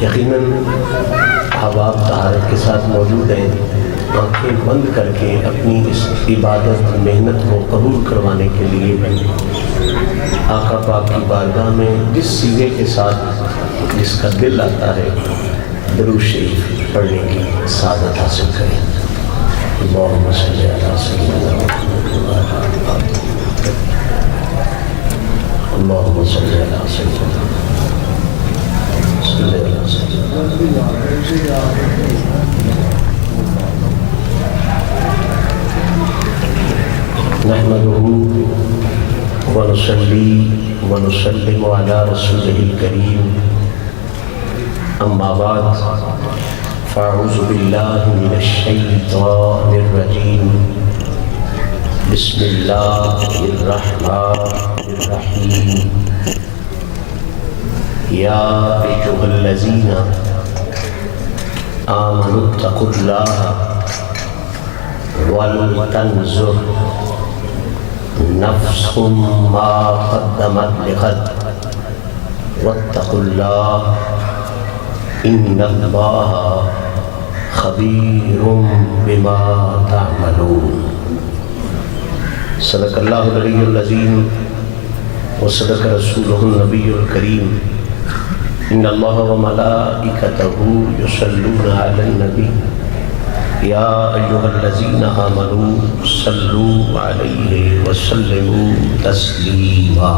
یقیناً احباب طہارت کے ساتھ موجود ہیں، آنکھیں بند کر کے اپنی اس عبادت محنت کو قبول کروانے کے لیے آقا پاک کی بارگاہ میں جس سیغے کے ساتھ جس کا دل آتا ہے درود شریف پڑھنے کی سعادت حاصل کریں۔ اللہم صلی علی سیدنا محمد، اللہم صلی علی سیدنا نحمده ونصلي ونسلم على رسوله الكريم، اما بعد فاعوذ بالله من الشيطان الرجيم، بسم الله الرحمن الرحيم، یا ایھا الذین آمنوا اتقوا اللہ ولتنظر نفس ما قدمت لغد واتقوا اللہ ان اللہ خبیر بما تعملون۔ صدق اللہ العلی العظیم وصدق رسولہ النبی الکریم، ان اللہ وملائکتہ یصلون علی النبی یا ایھا الذین آمنوا صلوا علیہ وسلموا تسلیما۔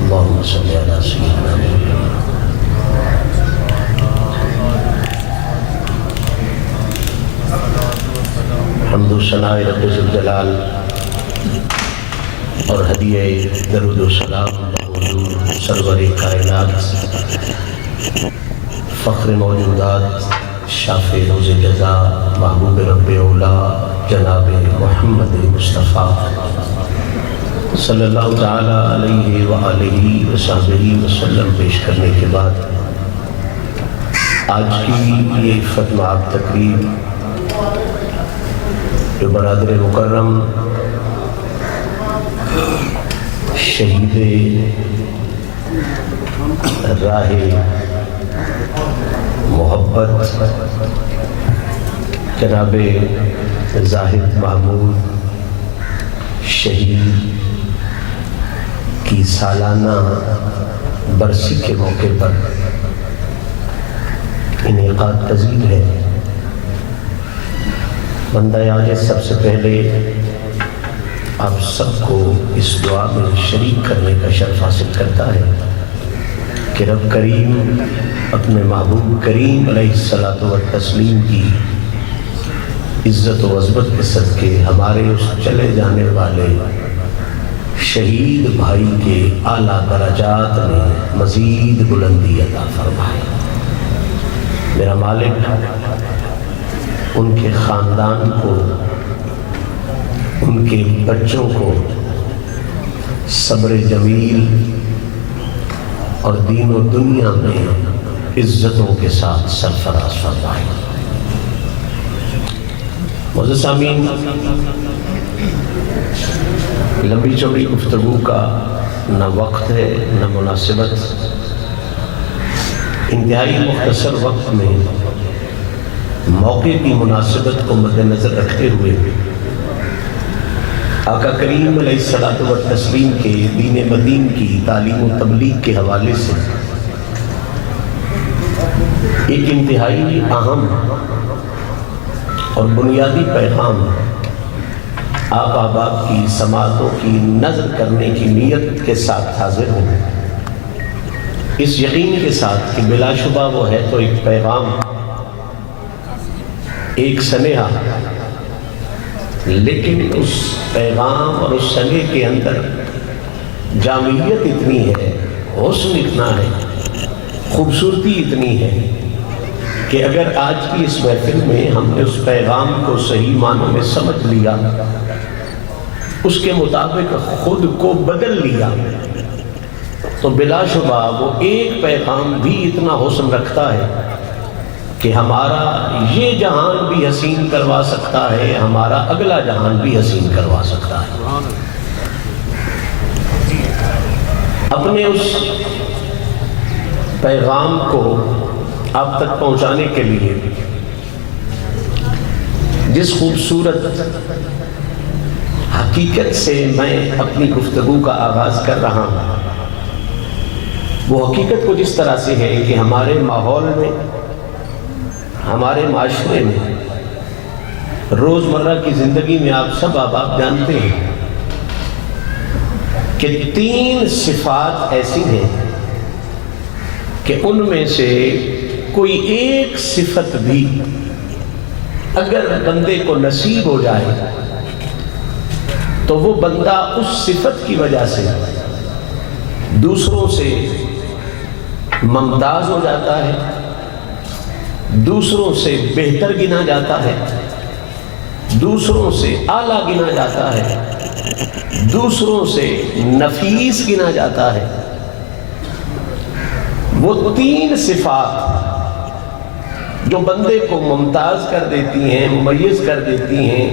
اللہم صلی علی سیدنا محمد۔ حمد و ثناء رب ذوالجلال اور ہدیہ درود و سلام سرور کائنات فخر موجودات شافع روز جزا محبوب رب اولا جناب محمد مصطفیٰ صلی اللہ تعالی علیہ وآلہ وصحبہ وسلم پیش کرنے کے بعد آج کی یہ فتمہ تقریب جو برادر مکرم شہید راہ محبت جناب زاہد محمود شہید کی سالانہ برسی کے موقع پر انعقاد پذیر ہے۔ بندہ آج سب سے پہلے آپ سب کو اس دعا میں شریک کرنے کا شرف حاصل کرتا ہے کہ رب کریم اپنے محبوب کریم علیہ الصلاۃ والتسلیم کی عزت و عظمت کے صدقے ہمارے اس چلے جانے والے شہید بھائی کے اعلیٰ درجات میں مزید بلندی عطا فرمائے۔ میرا مالک ان کے خاندان کو، ان کے بچوں کو صبر جمیل اور دین و دنیا میں عزتوں کے ساتھ سرفراز فرمائے۔ معزز سامعین، لمبی چوڑی گفتگو کا نہ وقت ہے نہ مناسبت، انتہائی مختصر وقت میں موقع کی مناسبت کو مد نظر رکھتے ہوئے آقا کریم علیہ الصلاۃ والتسلیم کے دین مدین کی تعلیم و تبلیغ کے حوالے سے ایک انتہائی اہم اور بنیادی پیغام آپ احباب کی سماعتوں کی نظر کرنے کی نیت کے ساتھ حاضر ہوں، اس یقین کے ساتھ کہ بلا شبہ وہ ہے تو ایک پیغام، ایک سنیہا، لیکن اس پیغام اور اس سنگے کے اندر جامعیت اتنی ہے، حسن اتنا ہے، خوبصورتی اتنی ہے کہ اگر آج کی اس محفل میں ہم نے اس پیغام کو صحیح معنوں میں سمجھ لیا، اس کے مطابق خود کو بدل لیا، تو بلا شبہ وہ ایک پیغام بھی اتنا حسن رکھتا ہے کہ ہمارا یہ جہان بھی حسین کروا سکتا ہے، ہمارا اگلا جہان بھی حسین کروا سکتا ہے۔ اپنے اس پیغام کو آپ تک پہنچانے کے لیے جس خوبصورت حقیقت سے میں اپنی گفتگو کا آغاز کر رہا ہوں، وہ حقیقت کچھ اس طرح سے ہے کہ ہمارے ماحول میں، ہمارے معاشرے میں، روزمرہ کی زندگی میں آپ سب آپ جانتے ہیں کہ 3 صفات ایسی ہیں کہ ان میں سے کوئی ایک صفت بھی اگر بندے کو نصیب ہو جائے تو وہ بندہ اس صفت کی وجہ سے دوسروں سے ممتاز ہو جاتا ہے، دوسروں سے بہتر گنا جاتا ہے، دوسروں سے اعلیٰ گنا جاتا ہے، دوسروں سے نفیس گنا جاتا ہے۔ وہ 3 صفات جو بندے کو ممتاز کر دیتی ہیں، ممیز کر دیتی ہیں،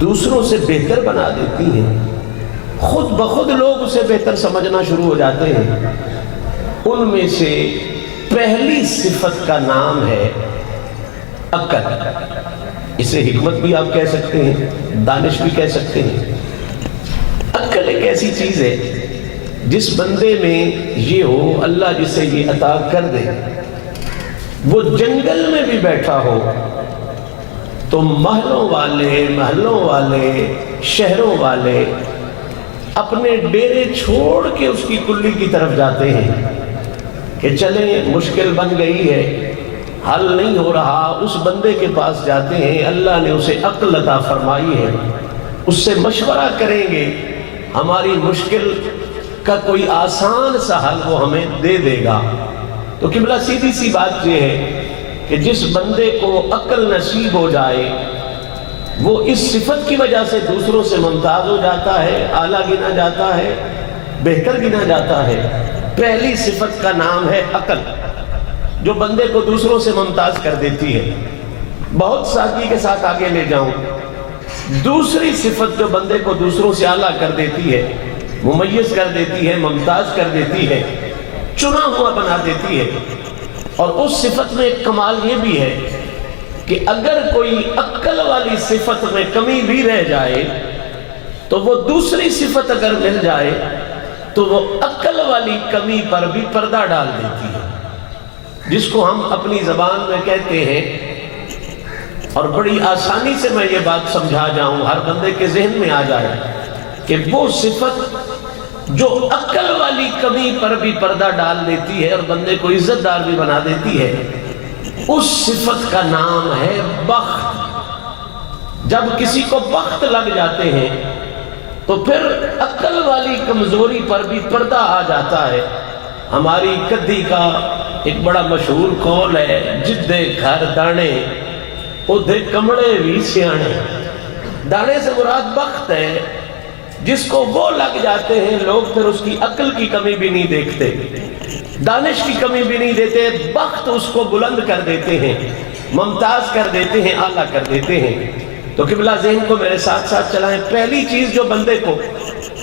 دوسروں سے بہتر بنا دیتی ہیں، خود بخود لوگ اسے بہتر سمجھنا شروع ہو جاتے ہیں۔ ان میں سے پہلی صفت کا نام ہے عقل۔ اسے حکمت بھی آپ کہہ سکتے ہیں، دانش بھی کہہ سکتے ہیں۔ عقل ایک ایسی چیز ہے جس بندے میں یہ ہو، اللہ جسے یہ عطا کر دے، وہ جنگل میں بھی بیٹھا ہو تو محلوں والے شہروں والے اپنے ڈیرے چھوڑ کے اس کی کلی کی طرف جاتے ہیں کہ چلیں مشکل بن گئی ہے، حل نہیں ہو رہا، اس بندے کے پاس جاتے ہیں، اللہ نے اسے عقل عطا فرمائی ہے، اس سے مشورہ کریں گے، ہماری مشکل کا کوئی آسان سا حل وہ ہمیں دے دے گا۔ تو قبلہ سیدھی سی بات یہ ہے کہ جس بندے کو عقل نصیب ہو جائے وہ اس صفت کی وجہ سے دوسروں سے ممتاز ہو جاتا ہے، اعلیٰ گنا جاتا ہے، بہتر گنا جاتا ہے۔ پہلی صفت کا نام ہے عقل، جو بندے کو دوسروں سے ممتاز کر دیتی ہے۔ بہت سادگی کے ساتھ آگے لے جاؤں، دوسری صفت جو بندے کو دوسروں سے اعلیٰ کر دیتی ہے، ممیز کر دیتی ہے، ممتاز کر دیتی ہے، چنا ہوا بنا دیتی ہے، اور اس صفت میں ایک کمال یہ بھی ہے کہ اگر کوئی عقل والی صفت میں کمی بھی رہ جائے تو وہ دوسری صفت اگر مل جائے تو وہ عقل والی کمی پر بھی پردہ ڈال دیتی ہے، جس کو ہم اپنی زبان میں کہتے ہیں، اور بڑی آسانی سے میں یہ بات سمجھا جاؤں، ہر بندے کے ذہن میں آ جائے کہ وہ صفت جو عقل والی کمی پر بھی پردہ ڈال دیتی ہے اور بندے کو عزت دار بھی بنا دیتی ہے، اس صفت کا نام ہے بخت۔ جب کسی کو بخت لگ جاتے ہیں تو پھر عقل والی کمزوری پر بھی پردہ آ جاتا ہے۔ ہماری کدی کا ایک بڑا مشہور قول ہے، جدے گھر دانے ادھے کمڑے بھی سیانے۔ دانے سے مراد بخت ہے، جس کو وہ لگ جاتے ہیں لوگ پھر اس کی عقل کی کمی بھی نہیں دیکھتے، دانش کی کمی بھی نہیں دیتے، بخت اس کو بلند کر دیتے ہیں، ممتاز کر دیتے ہیں، اعلیٰ کر دیتے ہیں۔ تو قبلہ ذہن کو میرے ساتھ ساتھ چلائیں، پہلی چیز جو بندے کو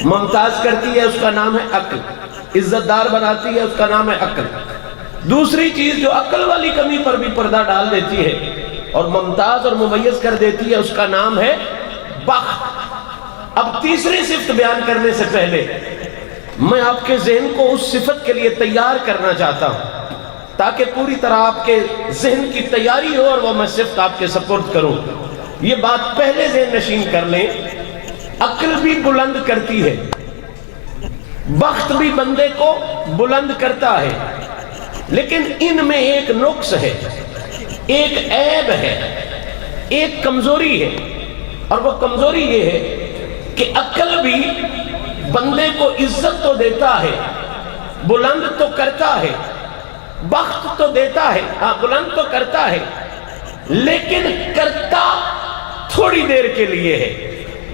ممتاز کرتی ہے اس کا نام ہے عقل، عزت دار بناتی ہے اس کا نام ہے عقل۔ دوسری چیز جو عقل والی کمی پر بھی پردہ ڈال دیتی ہے اور ممتاز اور ممیز کر دیتی ہے اس کا نام ہے بخت۔ اب تیسری صفت بیان کرنے سے پہلے میں آپ کے ذہن کو اس صفت کے لیے تیار کرنا چاہتا ہوں تاکہ پوری طرح آپ کے ذہن کی تیاری ہو اور وہ میں صفت آپ کے سپورٹ کروں۔ یہ بات پہلے ذہن نشین کر لیں، عقل بھی بلند کرتی ہے، بخت بھی بندے کو بلند کرتا ہے، لیکن ان میں ایک نقص ہے، ایک عیب ہے، ایک کمزوری ہے، اور وہ کمزوری یہ ہے کہ عقل بھی بندے کو عزت تو دیتا ہے، بلند تو کرتا ہے، بخت تو دیتا ہے، ہاں بلند تو کرتا ہے، لیکن کرتا تھوڑی دیر کے لیے ہے،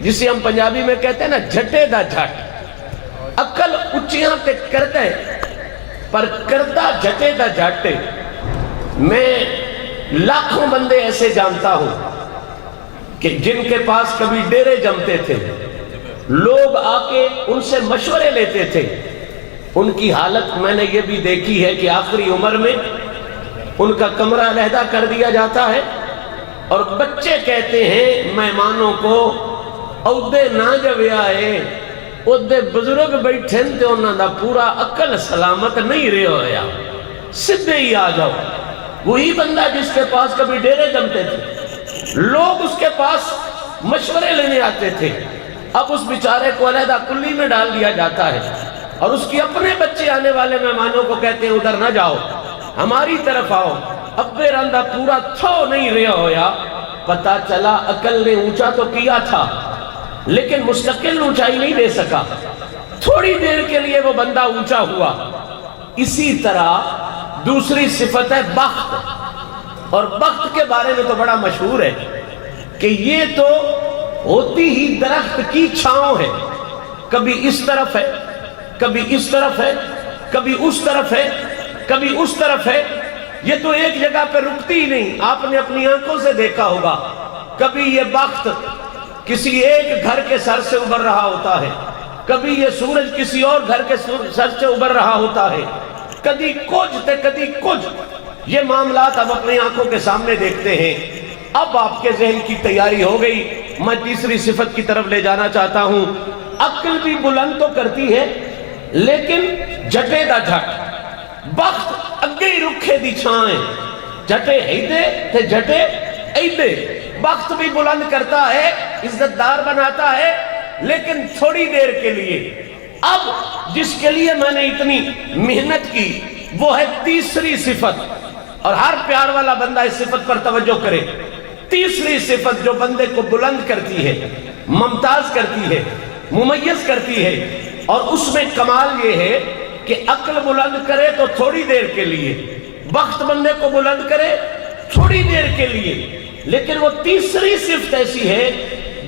جسے ہم پنجابی میں کہتے ہیں نا جھٹے دا جھٹ۔ عقل اچیاں تے کرتا ہے پر کرتا جھٹے دا جھٹ۔ میں لاکھوں بندے ایسے جانتا ہوں کہ جن کے پاس کبھی ڈیرے جمتے تھے، لوگ آ کے ان سے مشورے لیتے تھے ان کی حالت میں نے یہ بھی دیکھی ہے کہ آخری عمر میں ان کا کمرہ علیحدہ کر دیا جاتا ہے، اور بچے کہتے ہیں مہمانوں کو اودے نہ جب آئے اودے بزرگ بیٹھے تے انہاں دا پورا عقل سلامت نہیں رہے ہویا، سدھے ہی آ جاؤ۔ وہی بندہ جس کے پاس کبھی ڈیرے جمتے تھے، لوگ اس کے پاس مشورے لینے آتے تھے، اب اس بیچارے کو علیحدہ کلی میں ڈال دیا جاتا ہے، اور اس کی اپنے بچے آنے والے مہمانوں کو کہتے ہیں ادھر نہ جاؤ، ہماری طرف آؤ۔ اب بے رندہ پورا تھو نہیں رہا ہویا۔ پتا چلا عقل نے اونچا تو کیا تھا لیکن مستقل اونچائی نہیں دے سکا، تھوڑی دیر کے لیے وہ بندہ اونچا ہوا۔ اسی طرح دوسری صفت ہے بخت، اور بخت کے بارے میں تو بڑا مشہور ہے کہ یہ تو ہوتی ہی درخت کی چھاؤں ہے، کبھی اس طرف ہے، کبھی اس طرف ہے، کبھی اس طرف ہے، کبھی اس طرف ہے، یہ تو ایک جگہ پہ رکتی ہی نہیں۔ آپ نے اپنی آنکھوں سے دیکھا ہوگا، کبھی یہ بخت کسی ایک گھر کے سر سے ابھر رہا ہوتا ہے، کبھی یہ سورج کسی اور گھر کے سر سے ابھر رہا ہوتا ہے، کدی کچھ تے کدی کچھ۔ یہ معاملات اب اپنی آنکھوں کے سامنے دیکھتے ہیں۔ اب آپ کے ذہن کی تیاری ہو گئی، میں تیسری صفت کی طرف لے جانا چاہتا ہوں۔ عقل بھی بلند تو کرتی ہے لیکن جٹے دا جھٹ، بخت اگے ہی رکھے دی چھائیں، جٹے ایدے تے جٹے ایدے۔ بخت بھی بلند کرتا ہے، عزت دار بناتا ہے، لیکن تھوڑی دیر کے لیے۔ اب جس کے لیے میں نے اتنی محنت کی وہ ہے تیسری صفت، اور ہر پیار والا بندہ اس صفت پر توجہ کرے۔ تیسری صفت جو بندے کو بلند کرتی ہے، ممتاز کرتی ہے، ممیز کرتی ہے، اور اس میں کمال یہ ہے کہ عقل بلند کرے تو تھوڑی دیر کے لیے، بخت بندے کو بلند کرے تھوڑی دیر کے لیے، لیکن وہ تیسری صفت ایسی ہے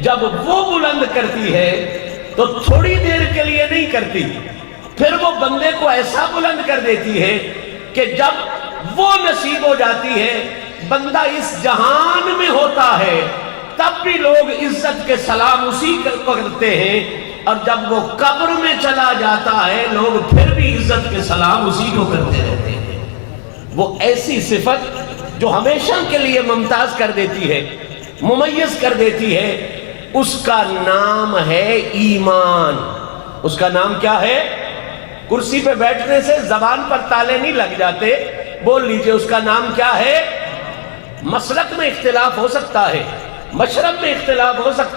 جب وہ بلند کرتی ہے تو تھوڑی دیر کے لیے نہیں کرتی، پھر وہ بندے کو ایسا بلند کر دیتی ہے کہ جب وہ نصیب ہو جاتی ہے، بندہ اس جہان میں ہوتا ہے، تب بھی لوگ عزت کے سلام اسی کو کرتے ہیں، اور جب وہ قبر میں چلا جاتا ہے لوگ پھر بھی عزت کے سلام اسی کو کرتے رہتے ہیں۔ وہ ایسی صفت جو ہمیشہ کے لیے ممتاز کر دیتی ہے، ممیز کر دیتی ہے، اس کا نام ہے ایمان۔ اس کا نام کیا ہے؟ کرسی پہ بیٹھنے سے زبان پر تالے نہیں لگ جاتے، بول لیجئے اس کا نام کیا ہے؟ مسلک میں اختلاف ہو سکتا ہے، مشرب میں اختلاف ہو سکتا ہے۔